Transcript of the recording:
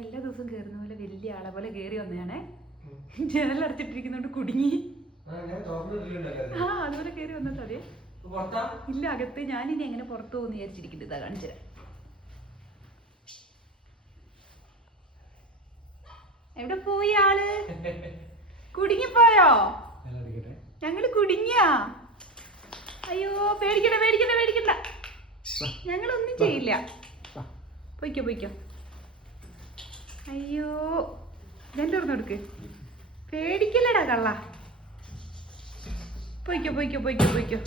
എല്ലാ ദിവസവും കേറുന്ന പോലെ വലിയ ആളെ പോലെ കേറി വന്നതാണേ. ജനലടച്ചിട്ടിരിക്കുന്നോണ്ട് കുടുങ്ങി. ആ അതുപോലെ കേറി വന്നത്. അതെ ഇല്ല അകത്ത്. ഞാനിനി എങ്ങനെ പുറത്തു പോകുന്ന വിചാരിച്ചിരിക്കുന്നത്. ഇതാ കാണിച്ചു തരാം. എവിടെ പോയി ആള്? കുടുങ്ങിപ്പോയോ? ഞങ്ങള് കുടുങ്ങിയ. അയ്യോ പേടിക്കണ്ട പേടിക്കണ്ട പേടിക്കണ്ട, ഞങ്ങളൊന്നും ചെയ്യില്ല. പൊയ്ക്കോ പൊയ്ക്കോ. അയ്യോ ഞാൻ തുറന്നു കൊടുക്ക്. പേടിക്കല്ലടാ കള്ള. പൊയ്ക്കോ പൊയ്ക്കോ പൊയ്ക്കോ പൊയ്ക്കോ.